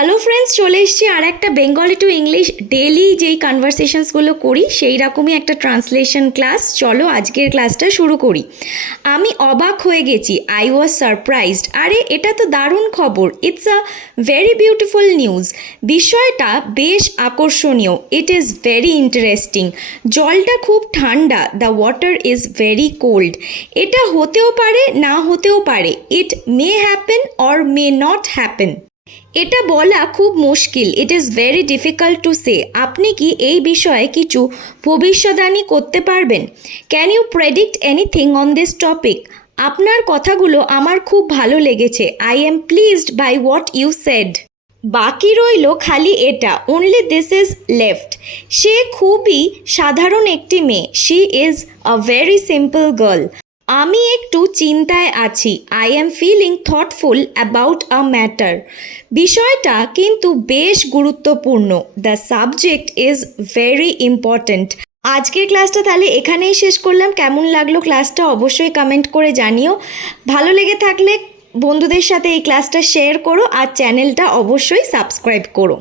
Hello friends, চলে এসেছি আর একটা বেঙ্গলি টু ইংলিশ ডেলি যেই কনভারসেশনসগুলো করি সেই রকমই একটা ট্রান্সলেশন ক্লাস। চলো আজকের ক্লাসটা শুরু করি। আমি অবাক হয়ে গেছি, আই ওয়াজ সারপ্রাইজড। আরে এটা তো দারুণ খবর, it's a very beautiful news. বিষয়টা বেশ আকর্ষণীয়, ইট ইজ ভেরি ইন্টারেস্টিং। জলটা খুব ঠান্ডা, the water is very cold. এটা হতেও পারে, না হতেও পারে, it may happen or may not happen. এটা বলা খুব মুশকিল, it is very difficult to say. আপনি কি এই বিষয়ে কিছু ভবিষ্যদ্বাণী করতে পারবেন? Can you predict anything on this topic? আপনার কথাগুলো আমার খুব ভালো লেগেছে। I am pleased by what you said. বাকি রইল খালি এটা, অনলি দিস ইজ লেফট। সে খুবই সাধারণ একটি মেয়ে, she is a very simple girl. আমি একটু চিন্তায় আছি, I am feeling thoughtful about a matter. বিষয়টা কিন্তু বেশ গুরুত্বপূর্ণ, the subject is very important. আজকের ক্লাসটা তাহলে এখানেই শেষ করলাম। কেমন লাগলো ক্লাসটা অবশ্যই কমেন্ট করে জানিও। ভালো লেগে থাকলে বন্ধুদের সাথে এই ক্লাসটা শেয়ার করো আর চ্যানেলটা অবশ্যই সাবস্ক্রাইব করো।